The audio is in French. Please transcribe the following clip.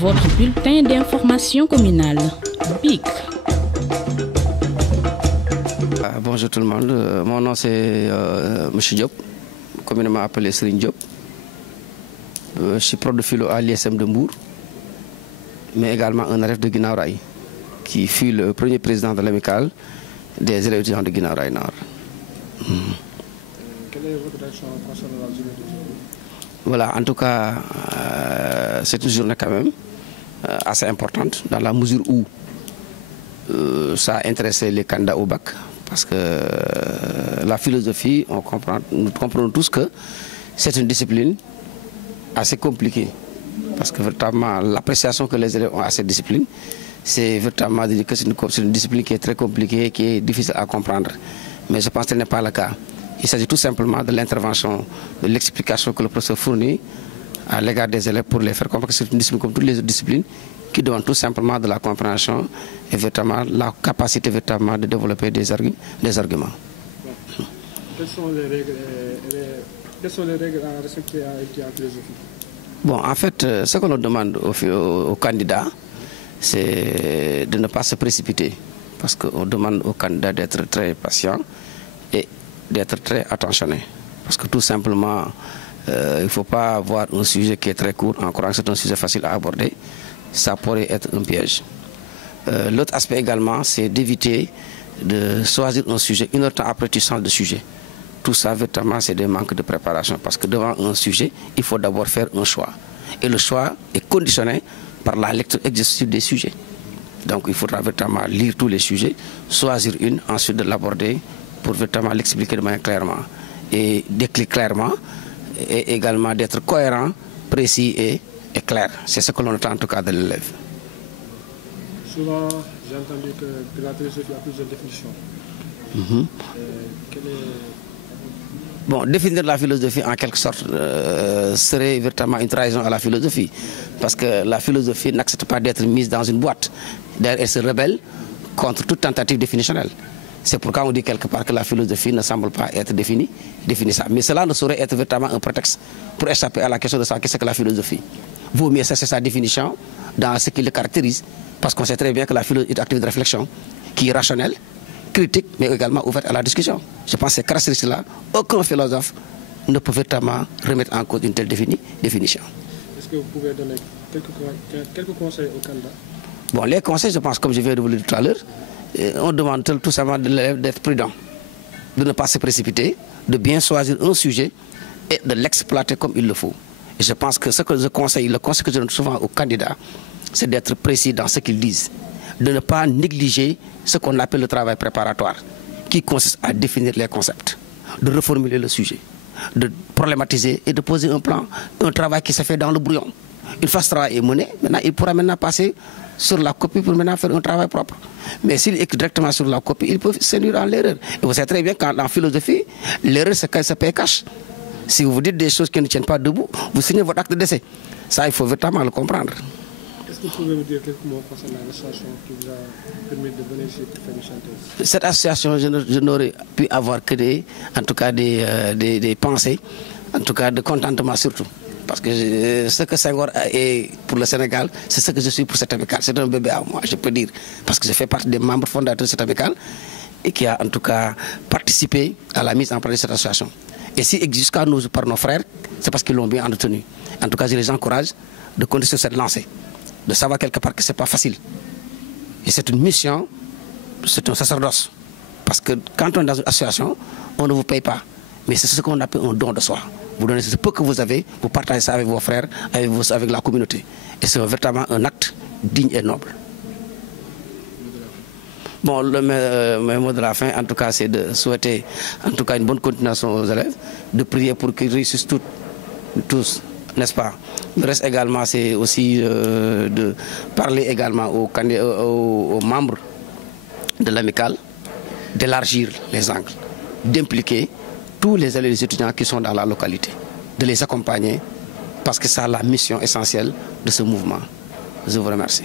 Votre bulletin d'information communale, BIC. Bonjour tout le monde, mon nom c'est M. Diop, communément appelé Serigne Diop. Je suis prof de philo à l'ISM de Mbour, mais également un élève de Guinaw Rail, qui fut le premier président de l'amicale des élèves étudiants de Guinaw Rail Nord. Quelle est votre réaction concernant la journée d'aujourd'hui? Voilà, en tout cas, c'est une journée quand même assez importante dans la mesure où ça a intéressé les candidats au bac. Parce que la philosophie, nous comprenons tous que c'est une discipline assez compliquée. Parce que véritablement, l'appréciation que les élèves ont à cette discipline, c'est véritablement de dire que c'est une discipline qui est très compliquée, qui est difficile à comprendre. Mais je pense que ce n'est pas le cas. Il s'agit tout simplement de l'intervention, de l'explication que le professeur fournit à l'égard des élèves pour les faire comprendre que c'est une discipline comme toutes les autres disciplines qui demande tout simplement de la compréhension et véritablement la capacité véritablement de développer des arguments. Quelles sont les règles à respecter à étudier en philosophie? Bon, en fait, ce que l'on demande aux candidats, c'est de ne pas se précipiter. Parce qu'on demande aux candidats d'être très patients et d'être très attentionnés. Parce que tout simplement, il ne faut pas avoir un sujet qui est très court en croyant que c'est un sujet facile à aborder. Ça pourrait être un piège. L'autre aspect également, c'est d'éviter de choisir un sujet une heure de temps après tu changes de sujet. Tout ça, véritablement, c'est des manques de préparation. Parce que devant un sujet, il faut d'abord faire un choix. Et le choix est conditionné par la lecture exhaustive des sujets. Donc il faudra véritablement lire tous les sujets, choisir une, ensuite de l'aborder pour véritablement l'expliquer de manière clairement. Et décliner clairement, et également d'être cohérent, précis et clair. C'est ce que l'on attend en tout cas de l'élève. Souvent, j'ai entendu que la philosophie a plusieurs définitions. Bon, définir la philosophie en quelque sorte serait véritablement une trahison à la philosophie. Parce que la philosophie n'accepte pas d'être mise dans une boîte. D'ailleurs, elle se rebelle contre toute tentative définitionnelle. C'est pourquoi on dit quelque part que la philosophie ne semble pas être définie ça. Mais cela ne saurait être véritablement un prétexte pour échapper à la question de savoir qu'est-ce que la philosophie. Vaut mieux chercher sa définition dans ce qui le caractérise. Parce qu'on sait très bien que la philosophie est une activité de réflexion qui est rationnelle, critique, mais également ouverte à la discussion. Je pense que ces caractéristiques-là, aucun philosophe ne peut véritablement remettre en cause une telle définition. Est-ce que vous pouvez donner quelques conseils aux candidats? Bon, les conseils, je pense, comme je viens de vous le dire tout à l'heure, on demande tout simplement de l'élève d'être prudent, de ne pas se précipiter, de bien choisir un sujet et de l'exploiter comme il le faut. Et je pense que ce que je conseille, le conseil que je donne souvent aux candidats, c'est d'être précis dans ce qu'ils disent, de ne pas négliger ce qu'on appelle le travail préparatoire, qui consiste à définir les concepts, de reformuler le sujet, de problématiser et de poser un plan, un travail qui se fait dans le brouillon. Une fois ce travail est mené, maintenant il pourra maintenant passer sur la copie pour maintenant faire un travail propre. Mais s'il écrit directement sur la copie, il peut s'induire dans l'erreur. Et vous savez très bien qu'en philosophie, l'erreur se paye cash. Si vous vous dites des choses qui ne tiennent pas debout, vous signez votre acte de décès. Ça, il faut véritablement le comprendre. Est-ce que vous pouvez me dire quelques mots concernant l'association qui vous a permis de venir ici pour faire une synthèse? Cette association, je n'aurais pu avoir que des pensées, en tout cas de contentement surtout. Parce que ce que Senghor est pour le Sénégal, c'est ce que je suis pour cette amicale. C'est un bébé à moi, je peux dire. Parce que je fais partie des membres fondateurs de cette amicale et qui a en tout cas participé à la mise en place de cette association. Et si jusqu'à nous, par nos frères, c'est parce qu'ils l'ont bien entretenu. En tout cas, je les encourage de continuer sur cette lancée, de savoir quelque part que ce n'est pas facile. Et c'est une mission, c'est un sacerdoce. Parce que quand on est dans une association, on ne vous paye pas. Mais c'est ce qu'on appelle un don de soi. Vous donnez ce peu que vous avez, vous partagez ça avec vos frères, avec la communauté. Et c'est véritablement un acte digne et noble. Bon, le mot de la fin, en tout cas, c'est de souhaiter en tout cas une bonne continuation aux élèves, de prier pour qu'ils réussissent tous, n'est-ce pas? Le reste également, c'est aussi de parler également aux membres de l'amicale, d'élargir les angles, d'impliquer tous les élèves et les étudiants qui sont dans la localité, de les accompagner, parce que c'est la mission essentielle de ce mouvement. Je vous remercie.